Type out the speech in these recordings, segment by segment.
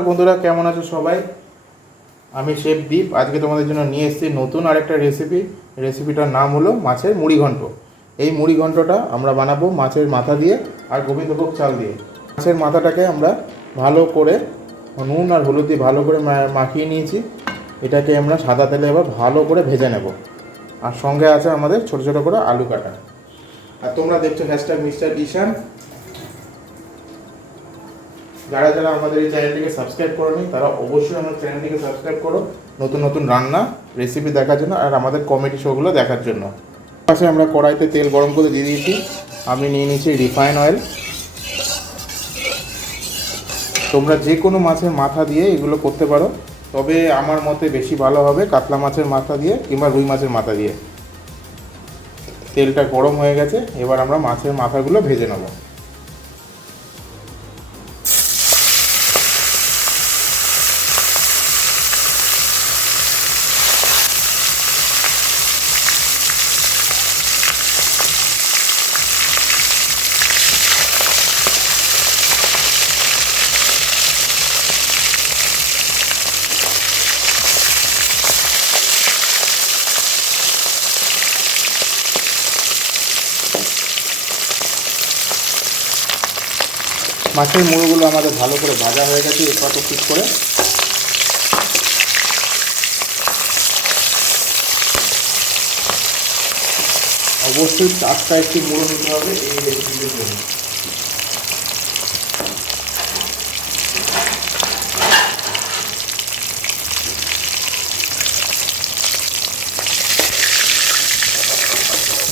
বন্ধুরা কেমন আছো সবাই? আমি শেফ দীপ। আজকে তোমাদের জন্য নিয়ে এসেছি নতুন আরেকটা রেসিপিটার নাম হলো মাছের মুড়ি ঘন্ট। এই মুড়ি ঘন্টটা আমরা বানাবো মাছের মাথা দিয়ে আর গোবিন্দভোগ চাল দিয়ে। মাছের মাথাটাকে আমরা ভালো করে নুন আর হলুদ দিয়ে ভালো করে মাখিয়ে নিয়েছি। এটাকে আমরা সাদা তেলে এবার ভালো করে ভেজে নেব। আর সঙ্গে আছে আমাদের ছোটো ছোটো করে আলু কাটা। আর তোমরা দেখছো হ্যাশট্যাগ মিস্টার ঈশান। যারা যারা আমাদের এই চ্যানেলটিকে সাবস্ক্রাইব করোনি তারা অবশ্যই আমার চ্যানেলটিকে সাবস্ক্রাইব করো নতুন নতুন রান্না রেসিপি দেখার জন্য আর আমাদের কমেডি শোগুলো দেখার জন্য। পাশে আমরা কড়াইতে তেল গরম করে দিয়ে দিয়েছি। আমি নিয়ে নিয়েছি রিফাইন অয়েল। তোমরা যে কোনো মাছের মাথা দিয়ে এগুলো করতে পারো, তবে আমার মতে বেশি ভালো হবে কাতলা মাছের মাথা দিয়ে কিংবা রুই মাছের মাথা দিয়ে। তেলটা গরম হয়ে গেছে, এবার আমরা মাছের মাথাগুলো ভেজে নেব। মাছের মুড়োগুলো আমাদের ভালো করে ভাজা হয়ে গেছে একটু ঠিক করে। অবশ্যই 4টা একটি মুড়ো নিতে হবে এই রেসিপির জন্য।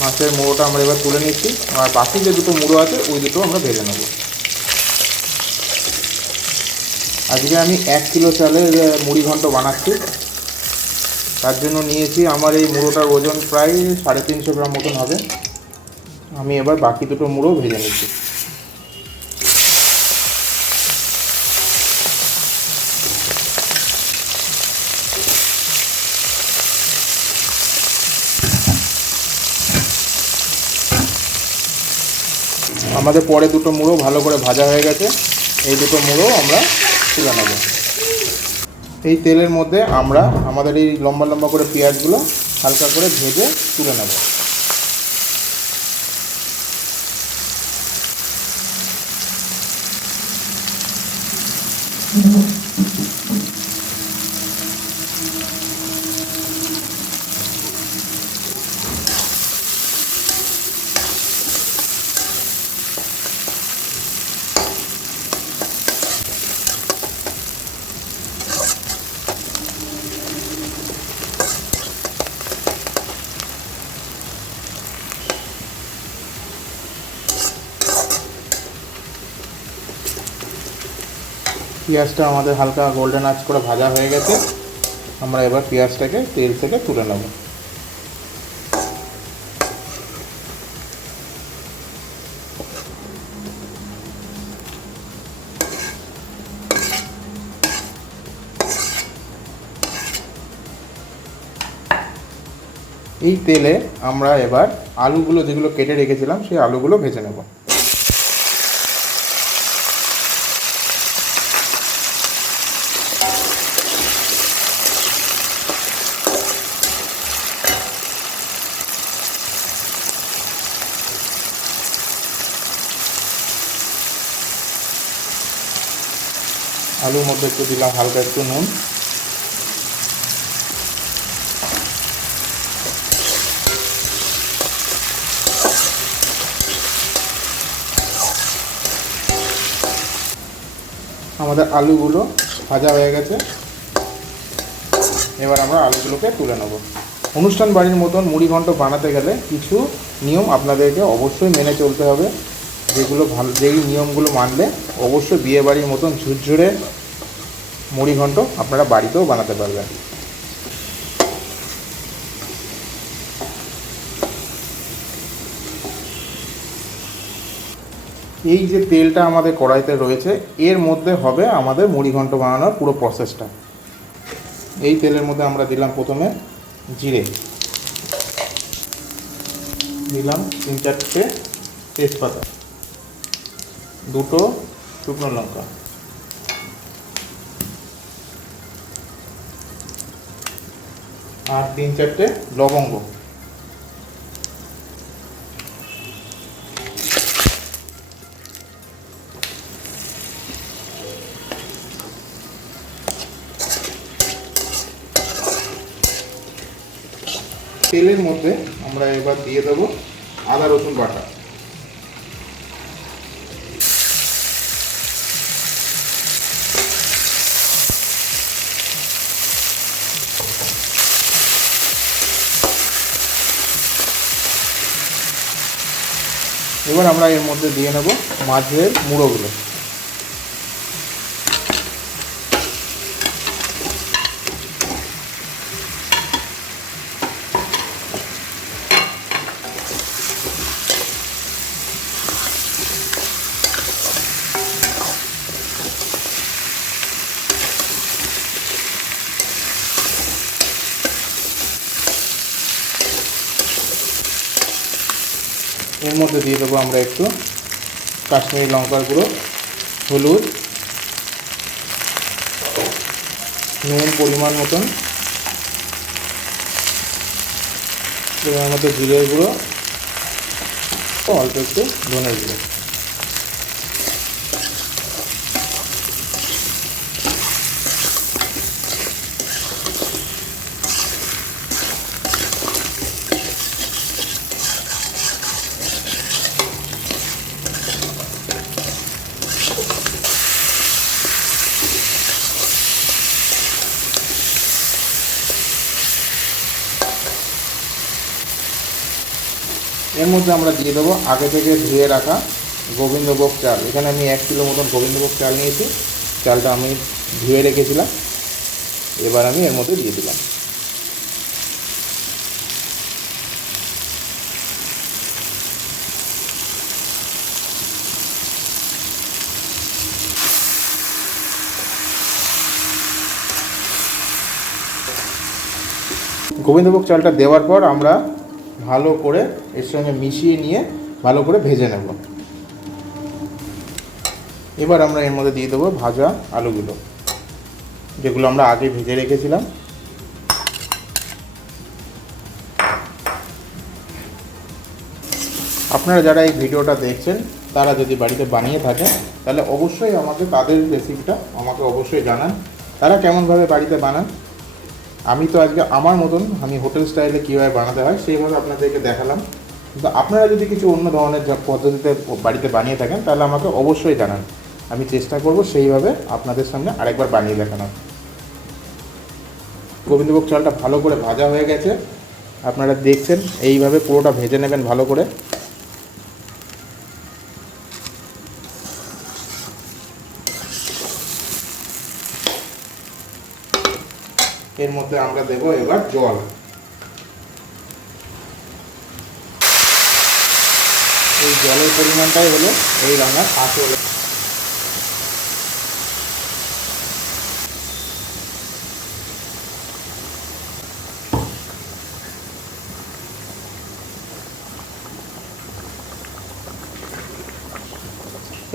মাছের মুড়োটা আমরা এবার তুলে নিচ্ছি, আর বাকি যে দুটো মুড়ো আছে ওই দুটো আমরা ভেজে নেব। আজকে আমি 1 কিলো চালের মুড়ি ঘন্ট বানাচ্ছি। তার জন্য নিয়েছি, আমার এই মুড়োটার ওজন প্রায় 350 গ্রাম মতন হবে। আমি এবার বাকি দুটো মুড়ো ভেজে নিচ্ছি। আমাদের পরে দুটো মুড়ো ভালো করে ভাজা হয়ে গেছে, এই দুটো মুড়ো আমরা তুলে নেব। এই তেলের মধ্যে আমরা আমাদের এই লম্বা লম্বা করে পেঁয়াজগুলো হালকা করে ভেজে তুলে নেব। পেঁয়াজটা আমাদের হালকা গোল্ডেন আঁচ করে ভাজা হয়ে গেছে। আমরা এবার পেঁয়াজটাকে তেল থেকে তুলে নেব। এই তেলে আমরা এবার আলুগুলো যেগুলো কেটে রেখেছিলাম সেই আলুগুলো ভেজে নেব। আলুর মধ্যে একটু দিলাম হালকা একটু নুন। আমাদের আলুগুলো ভাজা হয়ে গেছে, এবার আমরা আলুগুলোকে তুলে নেব। অনুষ্ঠান বাড়ির মতন মুড়ি ঘন্ট বানাতে গেলে কিছু নিয়ম আপনাদেরকে অবশ্যই মেনে চলতে হবে, যেই নিয়মগুলো মানলে অবশ্যই বিয়ে বাড়ির মতন ঝুরঝুরে মুড়ি ঘন্ট আপনারা বাড়িতেও বানাতে পারবেন। এই যে তেলটা আমাদের কড়াইতে রয়েছে এর মধ্যে হবে আমাদের মুড়ি ঘন্ট বানানোর পুরো প্রসেসটা। এই তেলের মধ্যে আমরা দিলাম প্রথমে জিরে, দিলাম 3-4টে তেজপাতা, 2টো শুকনো লঙ্কা, আর 3-4টে লবঙ্গ। তেলের মধ্যে আমরা এবার দিয়ে দেবো আদা রসুন বাটা। এবার আমরা এর মধ্যে দিয়ে নেব মাছের মুড়োগুলো। এর মধ্যে দিয়ে দেবো আমরা একটু কাশ্মীরি লঙ্কার গুঁড়ো, হলুদ, নুন পরিমাণ মতন, পরিমাণ মতো জিরের গুঁড়ো, অল্প একটু ধনের গুঁড়ো। এর মধ্যে আমরা দিয়ে দেবো আগে থেকে ধুয়ে রাখা গোবিন্দভোগ চাল। এখানে আমি 1 কিলো মতন গোবিন্দভোগ চাল নিয়েছি। চালটা আমি ধুয়ে রেখেছিলাম, এবার আমি এর মধ্যে দিয়ে দিলাম। গোবিন্দভোগ চালটা দেওয়ার পর আমরা ভালো করে এর সঙ্গে মিশিয়ে নিয়ে ভালো করে ভেজে নেব। এবার আমরা এর মধ্যে দিয়ে দেবো ভাজা আলুগুলো, যেগুলো আমরা আগে ভেজে রেখেছিলাম। আপনারা যারা এই ভিডিওটা দেখছেন তারা যদি বাড়িতে বানিয়ে থাকেন তাহলে অবশ্যই আমাকে তাদের রেসিপিটা আমাকে অবশ্যই জানান, তারা কেমনভাবে বাড়িতে বানান। আমি তো আজকে আমার মতন আমি হোটেল স্টাইলে কীভাবে বানাতে হয় সেইভাবে আপনাদেরকে দেখালাম, কিন্তু আপনারা যদি কিছু অন্য ধরনের পদ্ধতিতে বাড়িতে বানিয়ে থাকেন তাহলে আমাকে অবশ্যই জানান, আমি চেষ্টা করব সেইভাবে আপনাদের সামনে আরেকবার বানিয়ে দেখানোর। গোবিন্দভোগ চালটা ভালো করে ভাজা হয়ে গেছে, আপনারা দেখছেন এইভাবে পুরোটা ভেজে নেবেন ভালো করে। এর মধ্যে আমরা দেব এবার জল। এই জলের পরিমাণটাই হলো এই রান্নার আসল।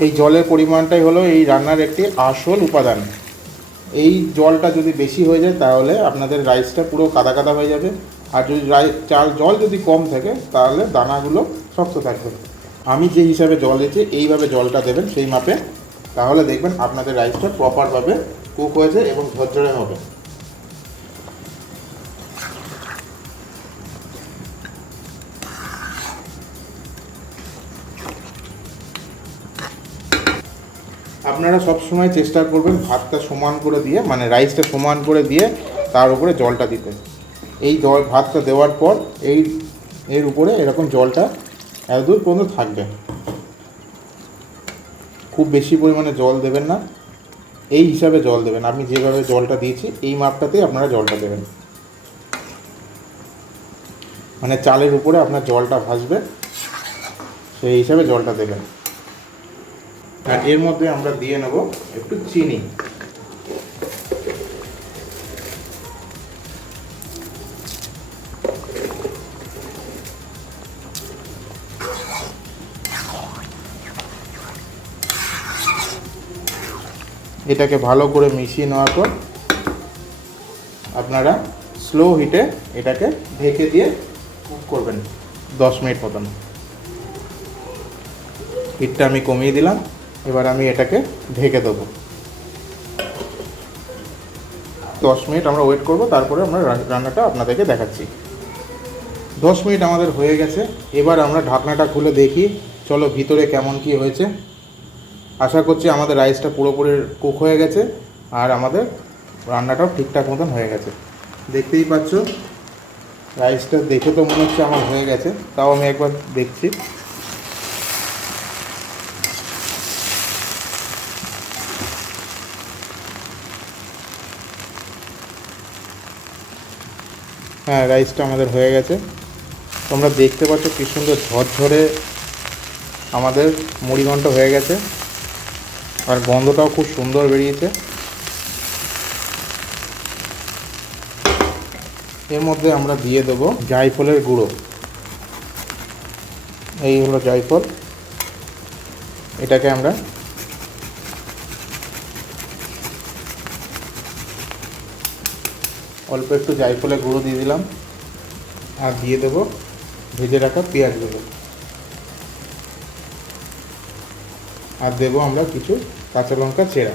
এই জলের পরিমাণটাই হলো এই রান্নার একটি আসল উপাদান। এই জলটা যদি বেশি হয়ে যায় তাহলে আপনাদের রাইসটা পুরো কাদা কাদা হয়ে যাবে, আর যদি জল যদি কম থাকে তাহলে দানাগুলো শক্ত থাকবে। আমি যে হিসাবে জল দিচ্ছি এইভাবে জলটা দেবেন সেই মাপে, তাহলে দেখবেন আপনাদের রাইসটা প্রপারভাবে কুক হয়েছে এবং ঝরঝরে হবে। আপনারা সব সময় চেষ্টা করবেন ভাতটা সমান করে দিয়ে, মানে রাইসটা সমান করে দিয়ে তার উপরে জলটা দিতে। এই ভাতটা দেওয়ার পর এর উপরে এরকম জলটা এতদূর পর্যন্ত থাকবে। খুব বেশি পরিমাণে জল দেবেন না, এই হিসাবে জল দেবেন। আমি যেভাবে জলটা দিয়েছি এই মাপটাতেই আপনারা জলটা দেবেন, মানে চালের উপরে আপনার জলটা ভাসবে সেই হিসাবে জলটা দেবেন। আর এর মধ্যে আমরা দিয়ে নেব একটু চিনি। এটাকে ভালো করে মিশিয়ে নেওয়ার পর আপনারা স্লো হিটে এটাকে ঢেকে দিয়ে কুক করবেন 10 মিনিট মতন। হিটটা আমি কমিয়ে দিলাম, এবার আমি এটাকে ঢেকে দেবো। 10 মিনিট আমরা ওয়েট করব, তারপরে আমরা রান্নাটা আপনাদেরকে দেখাচ্ছি। 10 মিনিট আমাদের হয়ে গেছে, এবার আমরা ঢাকনাটা খুলে দেখি চলো ভিতরে কেমন কি হয়েছে। আশা করছি আমাদের রাইসটা পুরোপুরি কুক হয়ে গেছে আর আমাদের রান্নাটাও ঠিকঠাক মতন হয়ে গেছে। দেখতেই পাচ্ছ রাইসটা দেখে তো মনে হচ্ছে আমার হয়ে গেছে, তাও আমি একবার দেখছি। হ্যাঁ, রাইসটা আমাদের হয়ে গেছে। তোমরা দেখতে পাচ্ছ কি সুন্দর ঝরঝরে আমাদের মুড়ি ঘন্ট হয়ে গেছে আর গন্ধটাও খুব সুন্দর বেরিয়েছে। এর মধ্যে আমরা দিয়ে দেবো জায়ফলের গুঁড়ো। এই হলো জায়ফল, এটাকে আমরা অল্প একটু জায়ফলের গুঁড়ো দিয়ে দিলাম আর দিয়ে দেবো ভেজে রাখা পেঁয়াজগুলো, আর দেবো আমরা কিছু কাঁচা লঙ্কা চেরা।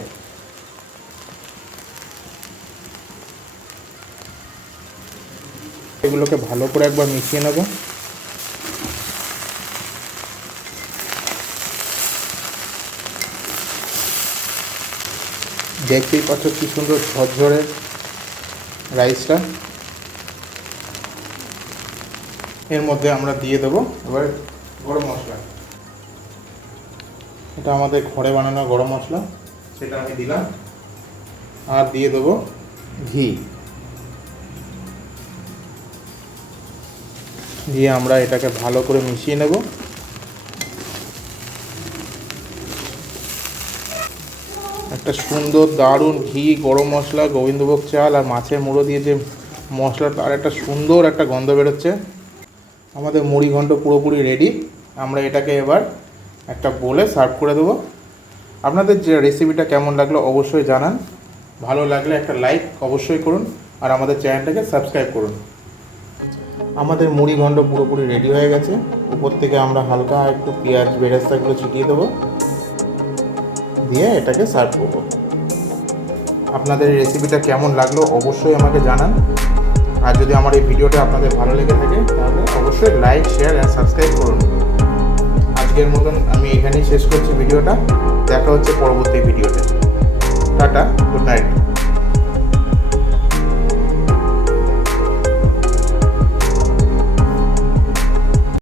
এগুলোকে ভালো করে একবার মিশিয়ে নেব। দেখতেই পাচ্ছ কি সুন্দর ঝরঝরে রাইসটা। এর মধ্যে আমরা দিয়ে দেবো এবার গরম মশলা। এটা আমাদের ঘরে বানানো গরম মশলা, সেটা আমি দিলাম। আর দিয়ে দেবো ঘি, দিয়ে আমরা এটাকে ভালো করে মিশিয়ে নেব। একটা সুন্দর দারুণ ঘি, গরম মশলা, গোবিন্দভোগ চাল আর মাছের মুড়ো দিয়ে যে মশলাটা, আর একটা সুন্দর একটা গন্ধ বেরোচ্ছে। আমাদের মুড়ি ঘন্ট পুরোপুরি রেডি। আমরা এটাকে এবার একটা বোলে সার্ভ করে দেবো। আপনাদের যে রেসিপিটা কেমন লাগলো অবশ্যই জানান, ভালো লাগলে একটা লাইক অবশ্যই করুন আর আমাদের চ্যানেলটাকে সাবস্ক্রাইব করুন। আমাদের মুড়ি ঘন্ট পুরোপুরি রেডি হয়ে গেছে। উপর থেকে আমরা হালকা একটু পেঁয়াজ বেরেস্তাগুলো ছিটিয়ে দেবো, দিয়ে এটাকে সার্ভ করব। আপনাদের এই রেসিপিটা কেমন লাগলো অবশ্যই আমাকে জানান। আর যদি আমার এই ভিডিওটা আপনাদের ভালো লেগে থাকে তাহলে অবশ্যই লাইক, শেয়ার আর সাবস্ক্রাইব করুন। আজকের মতন আমি এখানেই শেষ করছি ভিডিওটা। দেখা হচ্ছে পরবর্তী ভিডিওতে। Tata, good night.